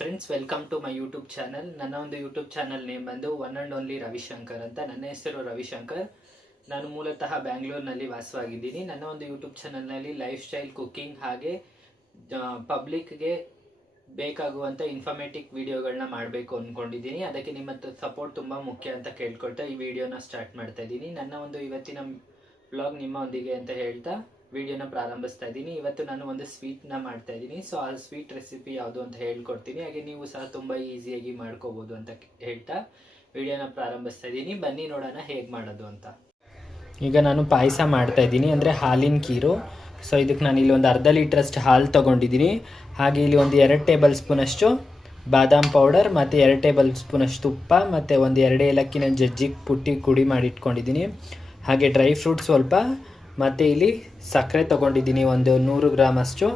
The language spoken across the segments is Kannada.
Friends welcome to my YouTube channel ನನ್ನ ಒಂದು ಯೂಟ್ಯೂಬ್ ಚಾನಲ್ ನೇಮ್ ಬಂದು ಒನ್ ಆ್ಯಂಡ್ ಓನ್ಲಿ ರವಿಶಂಕರ್ ಅಂತ. ನನ್ನ ಹೆಸರು ರವಿಶಂಕರ್ ನಾನು ಮೂಲತಃ ಬ್ಯಾಂಗ್ಳೂರಿನಲ್ಲಿ ವಾಸವಾಗಿದ್ದೀನಿ. ನನ್ನ ಒಂದು ಯೂಟ್ಯೂಬ್ ಚಾನಲ್ನಲ್ಲಿ ಲೈಫ್ ಸ್ಟೈಲ್ ಕುಕ್ಕಿಂಗ್ ಹಾಗೆ ಪಬ್ಲಿಕ್ಗೆ ಬೇಕಾಗುವಂಥ ಇನ್ಫಾರ್ಮೇಟಿಕ್ ವೀಡಿಯೋಗಳನ್ನ ಮಾಡಬೇಕು ಅಂದ್ಕೊಂಡಿದ್ದೀನಿ ಅದಕ್ಕೆ ನಿಮ್ಮ ಸಪೋರ್ಟ್ ತುಂಬ ಮುಖ್ಯ ಅಂತ ಕೇಳ್ಕೊಳ್ತಾ ಈ ವಿಡಿಯೋನ ಸ್ಟಾರ್ಟ್ ಮಾಡ್ತಾ ಇದ್ದೀನಿ. ನನ್ನ ಒಂದು ಇವತ್ತಿನ ಬ್ಲಾಗ್ ನಿಮ್ಮೊಂದಿಗೆ ಅಂತ ಹೇಳ್ತಾ ವಿಡಿಯೋನ ಪ್ರಾರಂಭಿಸ್ತಾ ಇದ್ದೀನಿ. ಇವತ್ತು ನಾನು ಒಂದು ಸ್ವೀಟ್ನ ಮಾಡ್ತಾ ಇದ್ದೀನಿ. ಸೊ ಆ ಸ್ವೀಟ್ ರೆಸಿಪಿ ಯಾವುದು ಅಂತ ಹೇಳ್ಕೊಡ್ತೀನಿ. ಹಾಗೆ ನೀವು ಸಹ ತುಂಬ ಈಸಿಯಾಗಿ ಮಾಡ್ಕೋಬೋದು ಅಂತ ಹೇಳ್ತಾ ವಿಡಿಯೋನ ಪ್ರಾರಂಭಿಸ್ತಾ ಇದ್ದೀನಿ. ಬನ್ನಿ ನೋಡೋಣ ಹೇಗೆ ಮಾಡೋದು ಅಂತ. ಈಗ ನಾನು ಪಾಯಸ ಮಾಡ್ತಾ ಇದ್ದೀನಿ, ಅಂದರೆ ಹಾಲಿನ ಕೀರು. ಸೊ ಇದಕ್ಕೆ ನಾನು ಇಲ್ಲಿ ಒಂದು ಅರ್ಧ ಲೀಟ್ರಷ್ಟು ಹಾಲು ತೊಗೊಂಡಿದ್ದೀನಿ. ಹಾಗೆ ಇಲ್ಲಿ ಒಂದು ಎರಡು ಟೇಬಲ್ ಸ್ಪೂನಷ್ಟು ಬಾದಾಮ್ ಪೌಡರ್, ಮತ್ತು ಎರಡು ಟೇಬಲ್ ಸ್ಪೂನಷ್ಟು ತುಪ್ಪ ಮತ್ತು ಒಂದು ಎರಡು ಏಲಕ್ಕಿನ ಜಜ್ಜಿಗೆ ಪುಟ್ಟಿ ಕುಡಿ ಮಾಡಿ ಇಟ್ಕೊಂಡಿದ್ದೀನಿ ಹಾಗೆ ಡ್ರೈ ಫ್ರೂಟ್ಸ್ ಸ್ವಲ್ಪ ಮತ್ತು ಇಲ್ಲಿ ಸಕ್ಕರೆ ತೊಗೊಂಡಿದ್ದೀನಿ ಒಂದು ನೂರು ಗ್ರಾಮಷ್ಟು.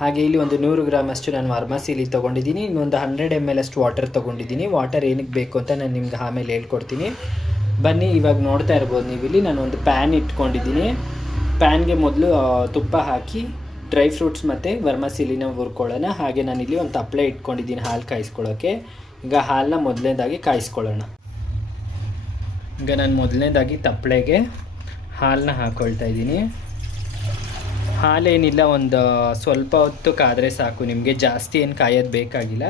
ಹಾಗೆ ಇಲ್ಲಿ ಒಂದು ನೂರು ಗ್ರಾಮಷ್ಟು ನಾನು ವರ್ಮಸಿಲಿ ತೊಗೊಂಡಿದ್ದೀನಿ. ಇನ್ನೊಂದು ಹಂಡ್ರೆಡ್ ಎಂ ಎಲ್ ಅಷ್ಟು ವಾಟರ್ ತೊಗೊಂಡಿದ್ದೀನಿ. ವಾಟರ್ ಏನಕ್ಕೆ ಬೇಕು ಅಂತ ನಾನು ನಿಮ್ಗೆ ಆಮೇಲೆ ಹೇಳ್ಕೊಡ್ತೀನಿ. ಬನ್ನಿ, ಇವಾಗ ನೋಡ್ತಾ ಇರ್ಬೋದು ನೀವು ಇಲ್ಲಿ. ನಾನು ಒಂದು ಪ್ಯಾನ್ ಇಟ್ಕೊಂಡಿದ್ದೀನಿ. ಪ್ಯಾನ್ಗೆ ಮೊದಲು ತುಪ್ಪ ಹಾಕಿ ಡ್ರೈ ಫ್ರೂಟ್ಸ್ ಮತ್ತು ವರ್ಮಸಿಲಿನ ಹುರ್ಕೊಳ್ಳೋಣ. ಹಾಗೆ ನಾನಿಲ್ಲಿ ಒಂದು ತಪ್ಪಲೆ ಇಟ್ಕೊಂಡಿದ್ದೀನಿ ಹಾಲು ಕಾಯಿಸ್ಕೊಳ್ಳೋಕ್ಕೆ ಈಗ ಹಾಲನ್ನ ಮೊದಲನೇದಾಗಿ ಕಾಯಿಸ್ಕೊಳ್ಳೋಣ. ಈಗ ನಾನು ಮೊದಲನೇದಾಗಿ ತಪ್ಪಲೆಗೆ ಹಾಲನ್ನ ಹಾಕ್ಕೊಳ್ತಾ ಇದ್ದೀನಿ. ಹಾಲೇನಿಲ್ಲ, ಒಂದು ಸ್ವಲ್ಪ ಹೊತ್ತು ಕಾದರೆ ಸಾಕು. ನಿಮಗೆ ಜಾಸ್ತಿ ಏನು ಕಾಯೋದು ಬೇಕಾಗಿಲ್ಲ.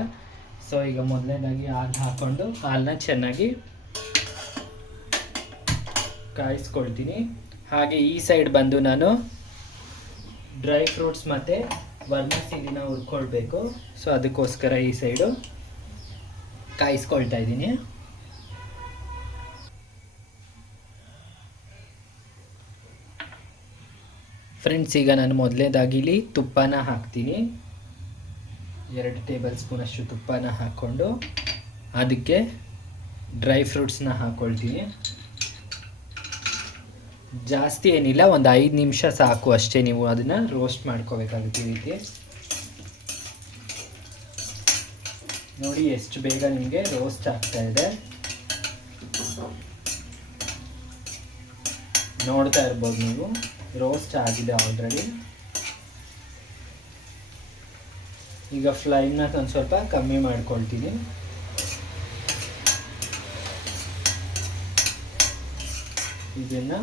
ಸೊ ಈಗ ಮೊದಲನೇದಾಗಿ ಹಾಲು ಹಾಕ್ಕೊಂಡು ಹಾಲನ್ನ ಚೆನ್ನಾಗಿ ಕಾಯಿಸ್ಕೊಳ್ತೀನಿ. ಹಾಗೆ ಈ ಸೈಡ್ ಬಂದು ನಾನು ಡ್ರೈ ಫ್ರೂಟ್ಸ್ ಮತ್ತು ವರ್ಮಸೀಲಿನ ಹುರ್ಕೊಳ್ಬೇಕು. ಸೊ ಅದಕ್ಕೋಸ್ಕರ ಈ ಸೈಡು ಕಾಯಿಸ್ಕೊಳ್ತಾ ಇದ್ದೀನಿ. ಫ್ರೆಂಡ್ಸ್ ಈಗ ನಾನು ಮೊದಲನೇದಾಗಿ ಇಲ್ಲಿ ತುಪ್ಪನ ಹಾಕ್ತೀನಿ. ಎರಡು ಟೇಬಲ್ ಸ್ಪೂನಷ್ಟು ತುಪ್ಪನ ಹಾಕ್ಕೊಂಡು ಅದಕ್ಕೆ ಡ್ರೈ ಫ್ರೂಟ್ಸ್ನ ಹಾಕ್ಕೊಳ್ತೀನಿ ಜಾಸ್ತಿ ಏನಿಲ್ಲ, ಒಂದು ಐದು ನಿಮಿಷ ಸಾಕು ಅಷ್ಟೇ ನೀವು ಅದನ್ನು ರೋಸ್ಟ್ ಮಾಡ್ಕೋಬೇಕಾಗುತ್ತೆ ಈ ರೀತಿ. ನೋಡಿ ಎಷ್ಟು ಬೇಗ ನಿಮಗೆ ರೋಸ್ಟ್ ಆಗ್ತಾ ಇದೆ. ನೋಡ್ತಾ ಇರ್ಬೋದು ನೀವು. ರೋಸ್ಟ್ ಆಗಿದೆ ಆಲ್ರೆಡಿ ಈಗ ಫ್ಲೈಮ್ನ ಒಂದು ಸ್ವಲ್ಪ ಕಮ್ಮಿ ಮಾಡ್ಕೊಳ್ತೀನಿ. ಇದನ್ನು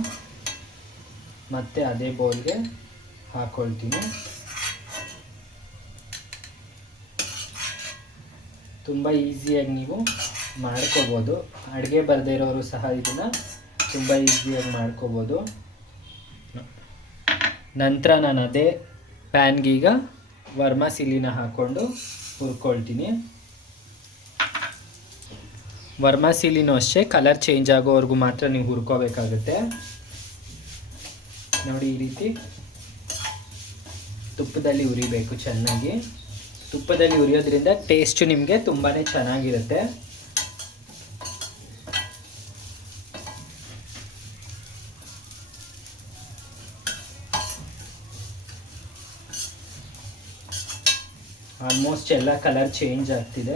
ಮತ್ತೆ ಅದೇ ಬೌಲ್ಗೆ ಹಾಕ್ಕೊಳ್ತೀನಿ ತುಂಬ ಈಸಿಯಾಗಿ ನೀವು ಮಾಡ್ಕೋಬೋದು. ಅಡುಗೆ ಬರದೇ ಇರೋರು ಸಹ ಇದನ್ನು ತುಂಬ ಈಸಿಯಾಗಿ ಮಾಡ್ಕೋಬೋದು. ನಂತರ ನಾನು ಅದೇ ಪ್ಯಾನ್ಗೀಗ ವರ್ಮಸಿಲಿನ ಹಾಕ್ಕೊಂಡು ಹುರ್ಕೊಳ್ತೀನಿ. ವರ್ಮಸಿಲಿನೂ ಅಷ್ಟೇ ಕಲರ್ ಚೇಂಜ್ ಆಗೋವರೆಗೂ ಮಾತ್ರ ನೀವು ಹುರ್ಕೋಬೇಕಾಗುತ್ತೆ. ನೋಡಿ ಈ ರೀತಿ ತುಪ್ಪದಲ್ಲಿ ಉರಿಬೇಕು ಚೆನ್ನಾಗಿ. ತುಪ್ಪದಲ್ಲಿ ಉರಿಯೋದ್ರಿಂದ ಟೇಸ್ಟು ನಿಮಗೆ ತುಂಬಾ ಚೆನ್ನಾಗಿರುತ್ತೆ. ಆಲ್ಮೋಸ್ಟ್ ಎಲ್ಲ ಕಲರ್ ಚೇಂಜ್ ಆಗ್ತಿದೆ.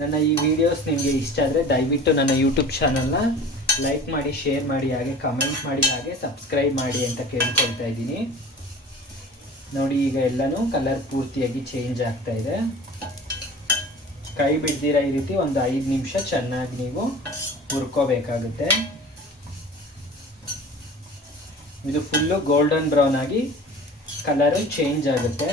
ನನ್ನ ಈ ವಿಡಿಯೋಸ್ ನಿಮಗೆ ಇಷ್ಟ ಆದರೆ ದಯವಿಟ್ಟು ನನ್ನ ಯೂಟ್ಯೂಬ್ ಚಾನಲ್ನ ಲೈಕ್ ಮಾಡಿ ಶೇರ್ ಮಾಡಿ, ಹಾಗೆ ಕಮೆಂಟ್ ಮಾಡಿ, ಹಾಗೆ ಸಬ್ಸ್ಕ್ರೈಬ್ ಮಾಡಿ ಅಂತ ಕೇಳ್ಕೊಳ್ತಾ ಇದ್ದೀನಿ. ನೋಡಿ, ಈಗ ಎಲ್ಲನೂ ಕಲರ್ ಪೂರ್ತಿಯಾಗಿ ಚೇಂಜ್ ಆಗ್ತಾ ಇದೆ. ಕೈ ಬಿಡ್ದಿರ ಈ ರೀತಿ ಒಂದು ಐದು ನಿಮಿಷ ಚೆನ್ನಾಗಿ ನೀವು ಹುರ್ಕೋಬೇಕಾಗುತ್ತೆ. ಇದು ಫುಲ್ಲು ಗೋಲ್ಡನ್ ಬ್ರೌನ್ ಆಗಿ ಕಲರು ಚೇಂಜ್ ಆಗುತ್ತೆ.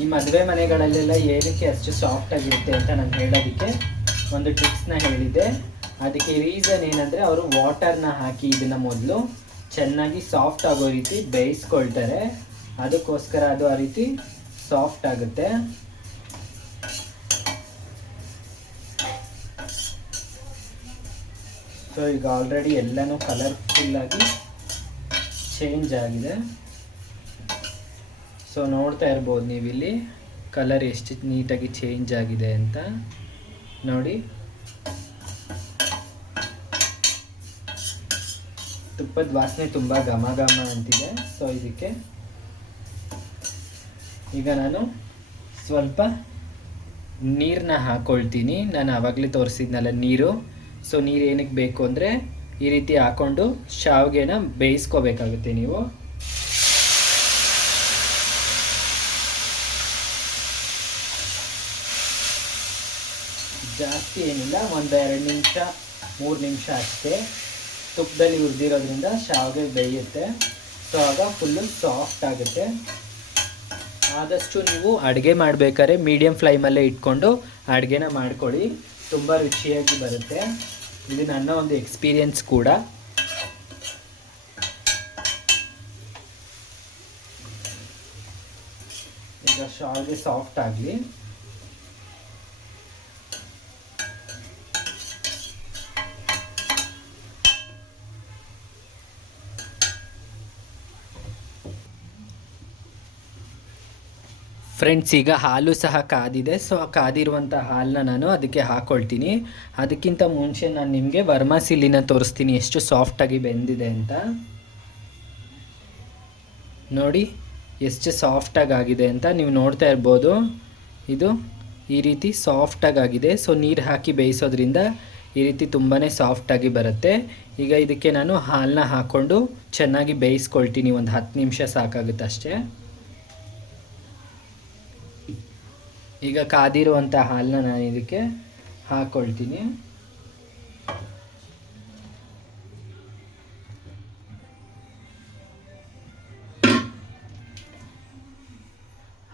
ಈ ಮದುವೆ ಮನೆಗಳಲ್ಲೆಲ್ಲ ಏನಕ್ಕೆ ಅಷ್ಟು ಸಾಫ್ಟ್ ಆಗಿರುತ್ತೆ ಅಂತ ನಾನು ಹೇಳೋದಕ್ಕೆ ಒಂದು ಟಿಪ್ಸ್ನ ಹೇಳಿದೆ ಅದಕ್ಕೆ ರೀಸನ್ ಏನಂದರೆ ಅವರು ವಾಟರ್ನ ಹಾಕಿ ಇದನ್ನು ಮೊದಲು ಚೆನ್ನಾಗಿ ಸಾಫ್ಟ್ ಆಗೋ ರೀತಿ ಬೇಯಿಸ್ಕೊಳ್ತಾರೆ. ಅದಕ್ಕೋಸ್ಕರ ಅದು ಆ ರೀತಿ ಸಾಫ್ಟ್ ಆಗುತ್ತೆ. ಸೊ ಈಗ ಆಲ್ರೆಡಿ ಎಲ್ಲನೂ ಕಲರ್ಫುಲ್ಲಾಗಿ ಚೇಂಜ್ ಆಗಿದೆ. ಸೊ ನೋಡ್ತಾ ಇರ್ಬೋದು ನೀವು ಇಲ್ಲಿ ಕಲರ್ ಎಷ್ಟು ನೀಟಾಗಿ ಚೇಂಜ್ ಆಗಿದೆ ಅಂತ. ನೋಡಿ. ತುಪ್ಪದ ವಾಸನೆ ತುಂಬ ಘಮ ಘಮ ಅಂತಿದೆ. ಸೊ ಇದಕ್ಕೆ ಈಗ ನಾನು ಸ್ವಲ್ಪ ನೀರನ್ನ ಹಾಕ್ಕೊಳ್ತೀನಿ ನಾನು ಆವಾಗಲೇ ತೋರಿಸಿದ್ನಲ್ಲ ನೀರು. ಸೊ ನೀರು ಏನಕ್ಕೆ ಬೇಕು ಅಂದರೆ ಈ ರೀತಿ ಹಾಕೊಂಡು ಶಾವಿಗೆನ ಬೇಯಿಸ್ಕೋಬೇಕಾಗುತ್ತೆ ನೀವು. ಜಾಸ್ತಿ ಏನಿಲ್ಲ, ಒಂದು ಎರಡು ನಿಮಿಷ, ಮೂರು ನಿಮಿಷ ಅಷ್ಟೇ. ತುಪ್ಪದಲ್ಲಿ ಹುರಿದಿರೋದ್ರಿಂದ ಶಾವಿಗೆ ಬೇಯುತ್ತೆ. ಸೊ ಆಗ ಫುಲ್ಲು ಸಾಫ್ಟ್ ಆಗುತ್ತೆ. ಆದಷ್ಟು ನೀವು ಅಡುಗೆ ಮಾಡಬೇಕಾದ್ರೆ ಮೀಡಿಯಮ್ ಫ್ಲೈಮಲ್ಲೇ ಇಟ್ಕೊಂಡು ಅಡುಗೆನ ಮಾಡ್ಕೊಳ್ಳಿ. ತುಂಬ ರುಚಿಯಾಗಿ ಬರುತ್ತೆ. ಇದು ನನ್ನ ಒಂದು ಎಕ್ಸ್ಪೀರಿಯನ್ಸ್ ಕೂಡ. ಈಗ ಶಾವಿಗೆ ಸಾಫ್ಟ್ ಆಗಲಿ. ಫ್ರೆಂಡ್ಸ್ ಈಗ ಹಾಲು ಸಹ ಕಾದಿದೆ. ಸೊ ಕಾದಿರುವಂಥ ಹಾಲನ್ನ ನಾನು ಅದಕ್ಕೆ ಹಾಕ್ಕೊಳ್ತೀನಿ ಅದಕ್ಕಿಂತ ಮುಂಚೆ ನಾನು ನಿಮಗೆ ವರ್ಮಾಸಿಲಿನ ತೋರಿಸ್ತೀನಿ. ಎಷ್ಟು ಸಾಫ್ಟಾಗಿ ಬೆಂದಿದೆ ಅಂತ. ನೋಡಿ, ಎಷ್ಟು ಸಾಫ್ಟಾಗಿ ಆಗಿದೆ ಅಂತ ನೀವು ನೋಡ್ತಾ ಇರ್ಬೋದು. ಇದು ಈ ರೀತಿ ಸಾಫ್ಟಾಗಿ ಆಗಿದೆ ಸೊ ನೀರು ಹಾಕಿ ಬೇಯಿಸೋದ್ರಿಂದ ಈ ರೀತಿ ತುಂಬಾ ಸಾಫ್ಟಾಗಿ ಬರುತ್ತೆ. ಈಗ ಇದಕ್ಕೆ ನಾನು ಹಾಲನ್ನ ಹಾಕ್ಕೊಂಡು ಚೆನ್ನಾಗಿ ಬೇಯಿಸ್ಕೊಳ್ತೀನಿ. ಒಂದು ಹತ್ತು ನಿಮಿಷ ಸಾಕಾಗುತ್ತೆ ಅಷ್ಟೇ. ಈಗ ಕಾದಿರುವಂಥ ಹಾಲನ್ನ ನಾನು ಇದಕ್ಕೆ ಹಾಕ್ಕೊಳ್ತೀನಿ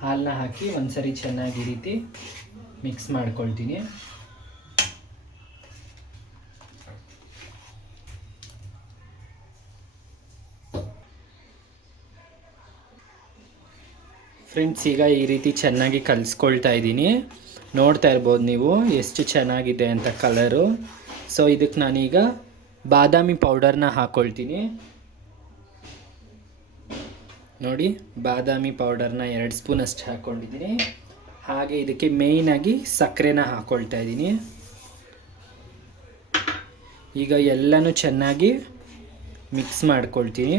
ಹಾಲನ್ನ ಹಾಕಿ ಒಂದ್ಸರಿ ಚೆನ್ನಾಗಿ ರೀತಿ ಮಿಕ್ಸ್ ಮಾಡ್ಕೊಳ್ತೀನಿ. ಫ್ರೆಂಡ್ಸ್ ಈಗ ಈ ರೀತಿ ಚೆನ್ನಾಗಿ ಕಲಿಸ್ಕೊಳ್ತಾ ಇದ್ದೀನಿ. ನೋಡ್ತಾ ಇರ್ಬೋದು ನೀವು, ಎಷ್ಟು ಚೆನ್ನಾಗಿದೆ ಅಂತ ಕಲರು ಸೊ ಇದಕ್ಕೆ ನಾನೀಗ ಬಾದಾಮಿ ಪೌಡರ್ನ ಹಾಕ್ಕೊಳ್ತೀನಿ ನೋಡಿ, ಬಾದಾಮಿ ಪೌಡರ್ನ ಎರಡು ಸ್ಪೂನ್ ಅಷ್ಟು ಹಾಕ್ಕೊಂಡಿದ್ದೀನಿ ಹಾಗೆ ಇದಕ್ಕೆ ಮೇಯ್ನಾಗಿ ಸಕ್ಕರೆನ ಹಾಕ್ಕೊಳ್ತಾ ಇದ್ದೀನಿ. ಈಗ ಎಲ್ಲನೂ ಚೆನ್ನಾಗಿ ಮಿಕ್ಸ್ ಮಾಡ್ಕೊಳ್ತೀನಿ.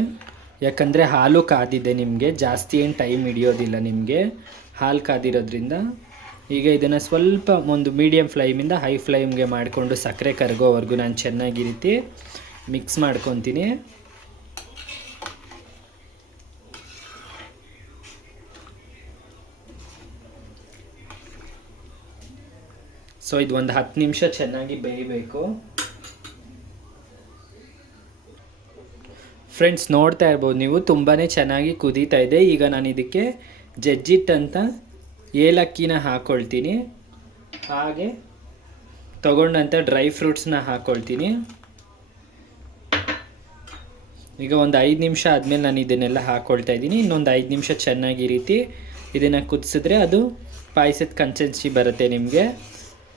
ಯಾಕಂದರೆ ಹಾಲು ಕಾದಿದೆ ನಿಮಗೆ, ಜಾಸ್ತಿ ಏನು ಟೈಮ್ ಹಿಡಿಯೋದಿಲ್ಲ ನಿಮಗೆ. ಹಾಲು ಕಾದಿರೋದ್ರಿಂದ ಈಗ ಇದನ್ನು ಸ್ವಲ್ಪ ಒಂದು ಮೀಡಿಯಮ್ ಫ್ಲೈಮಿಂದ ಹೈ ಫ್ಲೈಮ್ಗೆ ಮಾಡಿಕೊಂಡು ಸಕ್ಕರೆ ಕರಗೋವರೆಗೂ ನಾನು ಚೆನ್ನಾಗಿ ರೀತಿ ಮಿಕ್ಸ್ ಮಾಡ್ಕೊತೀನಿ. ಸೊ ಇದು ಒಂದು ಹತ್ತು ನಿಮಿಷ ಚೆನ್ನಾಗಿ ಬೇಯಬೇಕು. ಫ್ರೆಂಡ್ಸ್ ನೋಡ್ತಾ ಇರ್ಬೋದು. ನೀವು ತುಂಬಾ ಚೆನ್ನಾಗಿ ಕುದೀತಾ ಇದೆ. ಈಗ ನಾನು ಇದಕ್ಕೆ ಜಜ್ಜಿಟ್ ಅಂತ ಏಲಕ್ಕಿನ ಹಾಕ್ಕೊಳ್ತೀನಿ ಹಾಗೆ ತಗೊಂಡಂಥ ಡ್ರೈ ಫ್ರೂಟ್ಸ್ನ ಹಾಕ್ಕೊಳ್ತೀನಿ ಈಗ ಒಂದು ಐದು ನಿಮಿಷ ಆದಮೇಲೆ ನಾನು ಇದನ್ನೆಲ್ಲ ಹಾಕ್ಕೊಳ್ತಾ ಇದ್ದೀನಿ. ಇನ್ನೊಂದು ಐದು ನಿಮಿಷ ಚೆನ್ನಾಗಿ ರೀತಿ ಇದನ್ನು ಕುದಿಸಿದ್ರೆ ಅದು ಪಾಯಸದ ಕನ್ಸಿಸ್ಟೆನ್ಸಿ ಬರುತ್ತೆ ನಿಮಗೆ.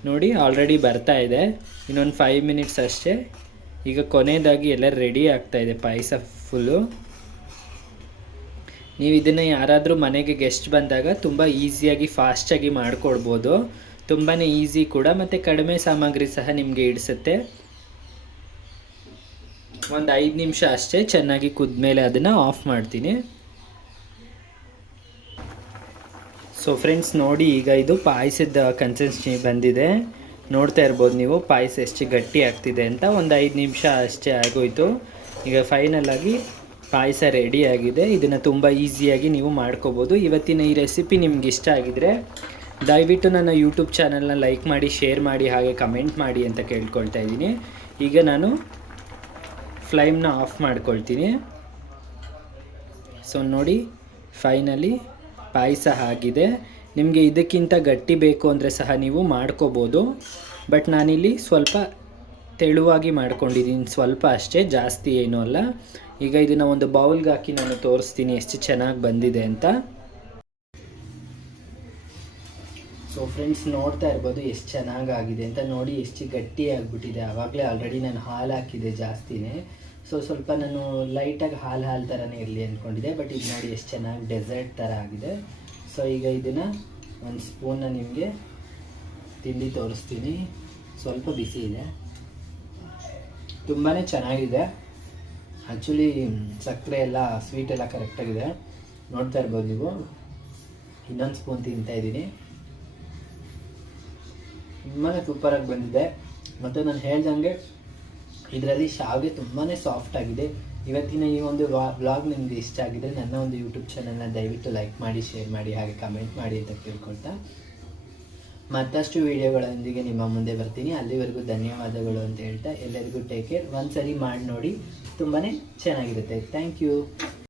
ನೋಡಿ ಆಲ್ರೆಡಿ ಬರ್ತಾ ಇದೆ. ಇನ್ನೊಂದು ಫೈವ್ ಮಿನಿಟ್ಸ್ ಅಷ್ಟೇ. ಈಗ ಕೊನೆಯದಾಗಿ ಎಲ್ಲ ರೆಡಿ ಆಗ್ತಾ ಇದೆ, ಪಾಯಸ ಫುಲ್ಲು ನೀವು ಇದನ್ನು ಯಾರಾದರೂ ಮನೆಗೆ ಗೆಸ್ಟ್ ಬಂದಾಗ ತುಂಬ ಈಸಿಯಾಗಿ ಫಾಸ್ಟಾಗಿ ಮಾಡಿಕೊಡ್ಬೋದು. ತುಂಬಾ ಈಸಿ ಕೂಡ, ಮತ್ತು ಕಡಿಮೆ ಸಾಮಗ್ರಿ ಸಹ ನಿಮಗೆ ಇಡಿಸುತ್ತೆ. ಒಂದು ಐದು ನಿಮಿಷ ಅಷ್ಟೇ ಚೆನ್ನಾಗಿ ಕುದ್ಮೇಲೆ ಅದನ್ನು ಆಫ್ ಮಾಡ್ತೀನಿ. ಸೊ ಫ್ರೆಂಡ್ಸ್ ನೋಡಿ ಈಗ ಇದು ಪಾಯಸದ ಕನ್ಸಿಸ್ಟೆನ್ಸಿ ಬಂದಿದೆ. ನೋಡ್ತಾ ಇರ್ಬೋದು ನೀವು, ಪಾಯಸ ಎಷ್ಟು ಗಟ್ಟಿ ಆಗ್ತಿದೆ ಅಂತ ಒಂದು ಐದು ನಿಮಿಷ ಅಷ್ಟೇ ಆಗೋಯ್ತು. ಈಗ ಫೈನಲ್ ಆಗಿ ಪಾಯಸ ರೆಡಿ ಆಗಿದೆ. ಇದನ್ನು ತುಂಬ ಈಸಿಯಾಗಿ ನೀವು ಮಾಡ್ಕೋಬೋದು. ಇವತ್ತಿನ ಈ ರೆಸಿಪಿ ನಿಮ್ಗೆ ಇಷ್ಟ ಆಗಿದ್ರೆ ದಯವಿಟ್ಟು ನನ್ನ ಯೂಟ್ಯೂಬ್ ಚಾನಲ್ನ ಲೈಕ್ ಮಾಡಿ ಶೇರ್ ಮಾಡಿ, ಹಾಗೆ ಕಮೆಂಟ್ ಮಾಡಿ ಅಂತ ಕೇಳ್ಕೊಳ್ತಾ ಇದ್ದೀನಿ. ಈಗ ನಾನು ಫ್ಲೈಮ್ನ ಆಫ್ ಮಾಡ್ಕೊಳ್ತೀನಿ. ಸೊ ನೋಡಿ ಫೈನಲಿ ಪಾಯಸ ಆಗಿದೆ. ನಿಮಗೆ ಇದಕ್ಕಿಂತ ಗಟ್ಟಿ ಬೇಕು ಅಂದರೆ ಸಹ ನೀವು ಮಾಡ್ಕೋಬೋದು. ಬಟ್ ನಾನಿಲ್ಲಿ ಸ್ವಲ್ಪ ತೆಳುವಾಗಿ ಮಾಡ್ಕೊಂಡಿದ್ದೀನಿ. ಸ್ವಲ್ಪ ಅಷ್ಟೇ, ಜಾಸ್ತಿ ಏನೂ ಅಲ್ಲ. ಈಗ ಇದನ್ನು ಒಂದು ಬೌಲ್ಗೆ ಹಾಕಿ ನಾನು ತೋರಿಸ್ತೀನಿ ಎಷ್ಟು ಚೆನ್ನಾಗಿ ಬಂದಿದೆ ಅಂತ. ಸೊ ಫ್ರೆಂಡ್ಸ್ ನೋಡ್ತಾ ಇರ್ಬೋದು ಎಷ್ಟು ಚೆನ್ನಾಗಾಗಿದೆ ಅಂತ. ನೋಡಿ ಎಷ್ಟು ಗಟ್ಟಿ ಆಗಿಬಿಟ್ಟಿದೆ. ಆವಾಗಲೇ ಆಲ್ರೆಡಿ ನಾನು ಹಾಲು ಹಾಕಿದೆ ಜಾಸ್ತಿನೇ. ಸೊ ಸ್ವಲ್ಪ ನಾನು ಲೈಟಾಗಿ ಹಾಲು ಹಾಲು ಥರನೇ ಇರಲಿ ಅಂದ್ಕೊಂಡಿದ್ದೆ ಬಟ್ ಇದು ನೋಡಿ ಎಷ್ಟು ಚೆನ್ನಾಗಿ ಡೆಸರ್ಟ್ ಥರ ಆಗಿದೆ. ಸೊ ಈಗ ಇದನ್ನು ಒಂದು ಸ್ಪೂನ್ನ ನಿಮಗೆ ತಿಂಡಿ ತೋರಿಸ್ತೀನಿ. ಸ್ವಲ್ಪ ಬಿಸಿ ಇದೆ. ತುಂಬಾ ಚೆನ್ನಾಗಿದೆ. ಆ್ಯಕ್ಚುಲಿ ಸಕ್ಕರೆ ಎಲ್ಲ ಸ್ವೀಟ್ ಎಲ್ಲ ಕರೆಕ್ಟಾಗಿದೆ ನೋಡ್ತಾ ಇರ್ಬೋದು ನೀವು. ಇನ್ನೊಂದು ಸ್ಪೂನ್ ತಿಂತಾ ಇದ್ದೀನಿ. ತುಂಬಾ ಸೂಪರಾಗಿ ಬಂದಿದೆ. ಮತ್ತು ನಾನು ಹೇಳ್ದಂಗೆ ಇದರಲ್ಲಿ ಶಾವಿಗೆ ತುಂಬಾ ಸಾಫ್ಟ್ ಆಗಿದೆ. ಇವತ್ತಿನ ಈ ಒಂದು ವ್ಲಾಗ್ ನಿಮಗೆ ಇಷ್ಟ ಆಗಿದ್ರೆ ನನ್ನ ಒಂದು ಯೂಟ್ಯೂಬ್ ಚಾನಲ್ನ ದಯವಿಟ್ಟು ಲೈಕ್ ಮಾಡಿ ಶೇರ್ ಮಾಡಿ, ಹಾಗೆ ಕಮೆಂಟ್ ಮಾಡಿ ಅಂತ ಕೇಳ್ಕೊಳ್ತಾ. ಮತ್ತಷ್ಟು ವಿಡಿಯೋಗಳೊಂದಿಗೆ ನಿಮ್ಮ ಮುಂದೆ ಬರ್ತೀನಿ. ಅಲ್ಲಿವರೆಗೂ ಧನ್ಯವಾದಗಳು ಅಂತ ಹೇಳ್ತಾ ಎಲ್ಲರಿಗೂ ಟೇಕ್ ಕೇರ್ ಒಂದ್ಸರಿ ಮಾಡಿ ನೋಡಿ. ತುಂಬಾ ಚೆನ್ನಾಗಿರುತ್ತೆ. Thank you